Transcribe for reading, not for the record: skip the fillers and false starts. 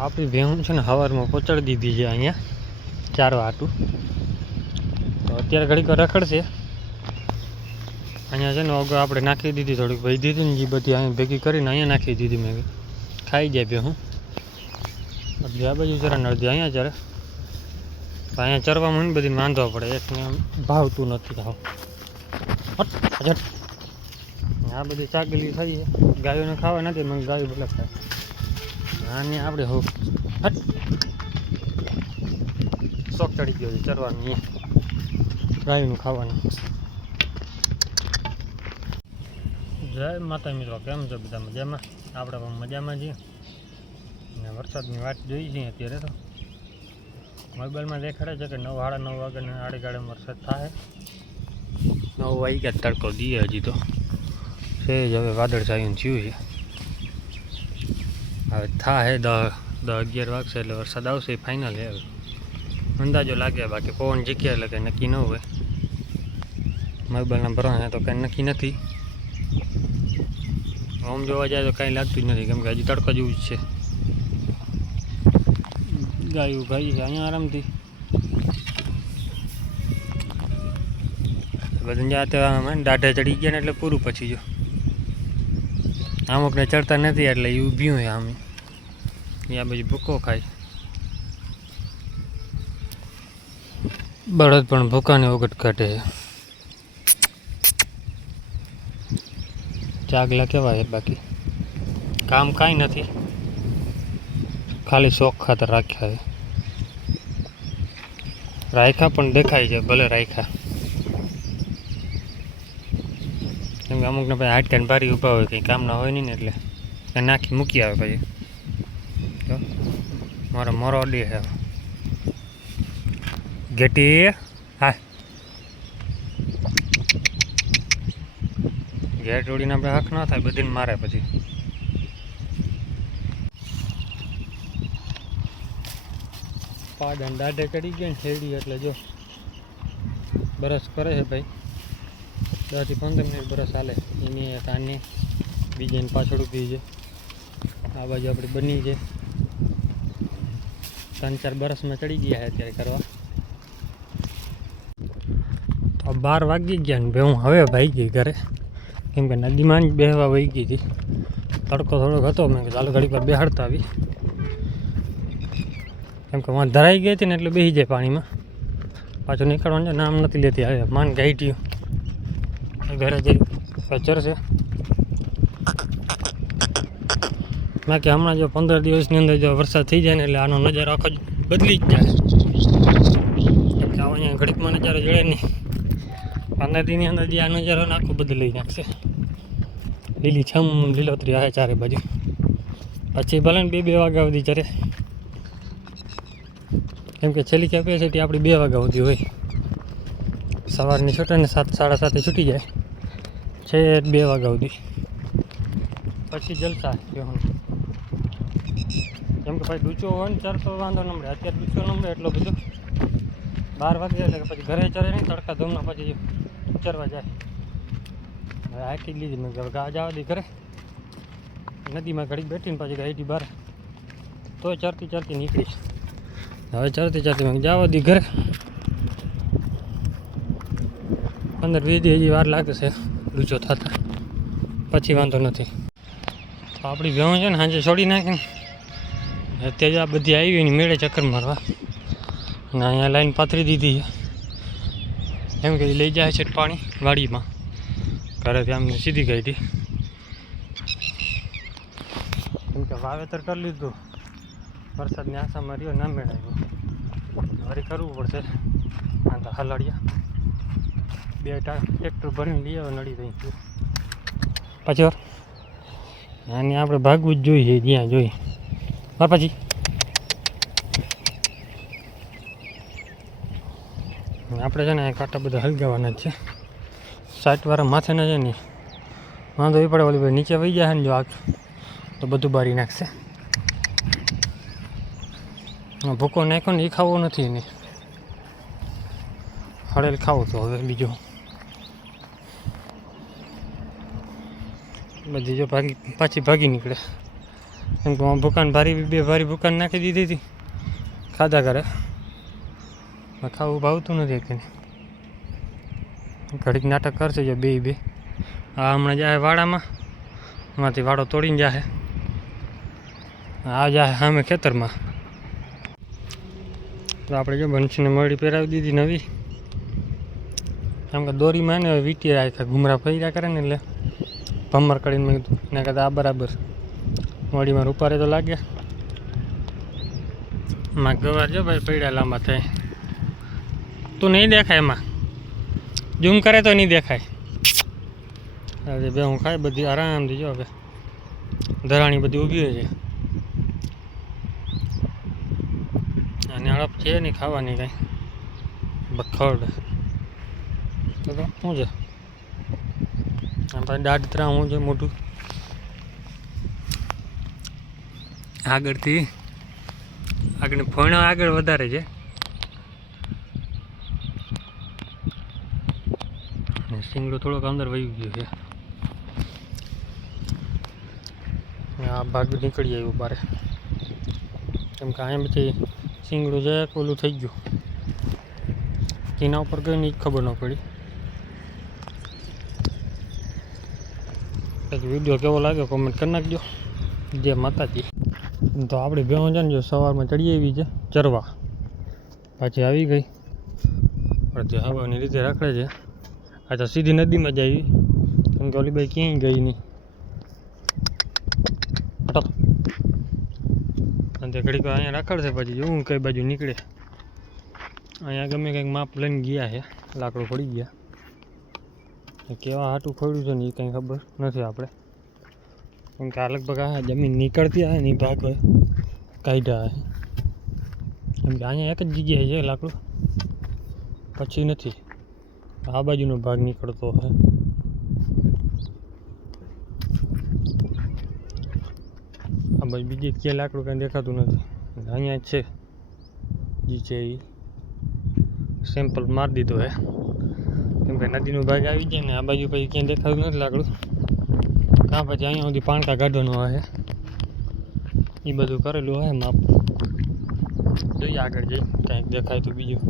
આપણી ભેહું છે ને સવારમાં પહોંચાડી દીધી છે અહીંયા ચારવા હાટું. તો અત્યારે ઘડીક રખડશે. અહીંયા છે ને અગાઉ આપણે નાખી દીધી, થોડીક વહી દીધી ને જે બધી અહીંયા ભેગી કરીને અહીંયા નાખી દીધી. મેં ખાઈ જાય ભેહું. અડધી આ બાજુ ચરે ને અડધી અહીંયા ચરે. તો અહીંયા ચરવામાં ને બધી વાંધો પડે, એકને ભાવતું નથી ખાવ. આ બધી ચાગલી થઈ છે, ગાયોને ખાવા નથી. મને ગાયો ભલે ખાય. આને આપણે હો હટ શોખ ચડી ગયો છે ચરવાનું, અહીંયા ગાયનું ખાવાનું. જય માતા મિત્રો, કેમ છો બધા? મજામાં? આપણે પણ મજામાં છીએ ને વરસાદની વાત જોઈ છીએ અત્યારે. તો મોબાઈલમાં દેખાડે છે કે 9 સાડા 9 વાગ્યાના આડે વરસાદ થાય. 9 વાગ્યા તડકો દીએ હજી તો છે જ. હવે વાદળ છાયું થયું છે. હવે થાય 10-11 વાગશે એટલે વરસાદ આવશે ફાઇનલ. હવે અંદાજો લાગે, બાકી પવન જીક્યા એટલે કંઈ નક્કી ન હોય. મોબાઈલના ભરોસે તો કંઈ નક્કી નથી. આમ જોવા જાય તો કાંઈ લાગતું જ નથી, કેમ કે હજી તડકો જેવું જ છે. ગાયું ખાઈ છે અહીંયા આરામથી. બધું જ્યાં દાઢે ચડી ગયા ને એટલે પૂરું. પછી જો અમુકને ચડતા નથી એટલે એ ઊભી હોય આમ. ત્યાં પછી ભૂકો ખાય. બળદ પણ ભૂકાને વખત કાઢે. ચાગલા કહેવાય, બાકી કામ કાંઈ નથી, ખાલી શોખ ખાતર રાખ્યા છે. રાખ્યા પણ દેખાય છે, ભલે રાખ્યા. કેમ કે અમુકને પછી હાટકાને ભારી ઊભા હોય, કંઈ કામના હોય નહીં ને એટલે નાખી મૂકી આવે. પછી મારો મોરો ડે છે ઘેટી. હા, ઘેર જોડીને આપણે હક ના થાય, બધીને મારે. પછી પાડા દાઢે ચડી ગયા ને શેરડી એટલે જો બરસ કરે છે ભાઈ. 10 થી 15 મિનિટ બરસ હાલે. એની કાને બીજાને પાછળ ઊભી છે. આ બાજુ આપણી બની છે. 3-4 બરસમાં ચડી ગયા છે અત્યારે કરવા. તો 12 વાગી ગયા ને હું હવે ભાઈ ગઈ ઘરે, કેમ કે નદીમાં જ બેહવા વહી ગઈ હતી. તડકો થોડોક હતો, મેં ચાલો ઘડી પર બેહાડતા આવી. કેમ કે વાં ધરાઈ ગઈ હતી ને એટલે બેસી જાય પાણીમાં. પાછું નીકળવાનું નામ નથી લેતી. હવે માન ગાઈટ્યું ઘરે જઈ ચરશે. બાકી હમણાં જો 15 દિવસની અંદર જો વરસાદ થઈ જાય ને એટલે આનો નજારો આખો જ બદલી જ જાય. કેમ કે અહીંયા ઘડીકમાં નજારો જડે નહીં. 15 દીની અંદર જે આ નજારો આખો બદલી નાખશે. લીલી છમ લીલોતરી આવે ચારે બાજુ. પછી ભલે ને 2 વાગ્યા સુધી ચરે, કેમ કે છેલ્લી કેપેસિટી આપણી 2 વાગ્યા સુધી હોય. સવારની છૂટે ને 7-7:30 છૂટી જાય છે 2 વાગ્યા સુધી. પછી જલસા. કેમ કે ભાઈ ડૂચો હોય ને ચરતો વાંધો નમડે. અત્યારે ડૂચો નમડે એટલો બધો 12 વાગે એટલે પછી ઘરે ચરે નહીં. તડકા ધોમના પછી ચરવા જાય. હવે હાકી લીધી મેં કે ગા જવા દી ઘરે. નદીમાં ઘડીક બેઠીને પછી ગાઈટી બહાર તો ચરતી નીકળી. હવે ચરતી મેં જવા દી ઘરે. 15-20 દી હજી વાર લાગે છે ડૂચો થતા, પછી વાંધો નથી. તો આપણી ભેહું છે ને સાંજે છોડી નાખીને અત્યારે આ બધી આવી એની મેળે ચક્કર મારવા. અને અહીંયા લાઈન પાથરી દીધી છે, એમ કે લઈ જાય છે પાણી વાડીમાં. ઘરેથી આમને સીધી ગઈ હતી, કેમ કે વાવેતર કરી લીધું. વરસાદની આશામાં રહ્યો ના મેળાવ્યો. વળી કરવું પડશે. આ તો હલાડિયા 2 ટ્રેક્ટર ભરીને લઈ આવે નડી થઈ. પછી આને આપણે ભાગવું જ જોઈએ જ્યાં જોઈએ. પછી આપણે છે ને કાંટા બધા હલગાવાના જ છે. 60વાળા માથેના છે ને વાંધો એ પડે. ઓલી ભાઈ નીચે વહી જાય ને જો આગ તો બધું બારી નાખશે. ભૂકો નાખ્યો ને એ ખાવો નથી એને. હળેલ ખાવું તો હવે બીજું બધી જો પાછી ભાગી નીકળે. કેમ કે ભૂકાન બે ભારી ભૂકાન નાખી દીધી હતી ખાધા કરે ખાવું ભાવતું નથી કે ઘડીક નાટક કરશે જો બે આ હમણાં જાય વાડામાં એમાંથી વાડો તોડીને જાય આ જાય સામે ખેતરમાં તો આપણે જો બંસીને મળી પહેરાવી દીધી નવી કેમ કે દોરીમાં ને વીંટી રાખ્યા ઘૂમરા ફર્યા કરે ને એટલે ભમર કરીને મેં કીધું એના કરતાં આ બરાબર મોડીમાં રૂપારે તો લાગ્યા એમાં ગવાર જો ભાઈ પડ્યા લાંબા થાય તું નહીં દેખાય એમાં ઝૂમ કરે તો નહીં દેખાય અરે બે હું ખાય બધી આરામથી જો હવે ધરાણી બધી ઊભી હોય છે અને હડપ છે નહીં ખાવાની કાંઈ બખડ તો શું છે આમ ભાઈ દાઢતરા શું છે મોટું આગળથી આગળ ફોન આગળ વધારે છે સિંગડો થોડોક અંદર વહી ગયો છે આ ભાગ નીકળી આવ્યો બારે કેમ કે અહીંયા પછી સિંગડું જાય ઓલું થઈ ગયું કિના ઉપર ગઈ ને જ ખબર ન પડી વિડીયો કેવો લાગ્યો કોમેન્ટ કરી નાખજો જય માતાજી તો આપણી ભેંસો છે ને જો સવારમાં ચડી આવી છે ચરવા પાછી આવી ગઈ અડધી હવાની રીતે રખડે છે આ તો સીધી નદીમાં જ આવી કેમ કે ઓલી ભાઈ ક્યાંય ગઈ નહીં અને તે ઘડીક અહીંયા રખડશે પછી જોવું કઈ બાજુ નીકળે અહીંયા ગમે કંઈક માપ લઈને ગયા છે લાકડું પડી ગયા કેવા હાટું ખોડ્યું છે ને એ કંઈ ખબર નથી આપણે કેમ કે આ લગભગ આ જમીન નીકળતી આવે ને એ ભાગ હોય કાઢ્યા આવે કેમ કે અહીંયા એક જ જગ્યાએ છે લાકડું પછી નથી આ બાજુનો ભાગ નીકળતો હોય આ બાજુ બીજી ક્યાંય લાકડું કાંઈ દેખાતું નથી અહીંયા જ છે જે છે એ સેમ્પલ મારી દીધો હે કેમ કે નદીનો ભાગ આવી જાય ને આ બાજુ પછી ક્યાંય દેખાતું નથી લાકડું કાં પછી અહીંયા સુધી પાણકા કાઢવાનું હોય એ બધું કરેલું હોય માપ જોઈએ આગળ જઈ કાંઈક દેખાય તો બીજું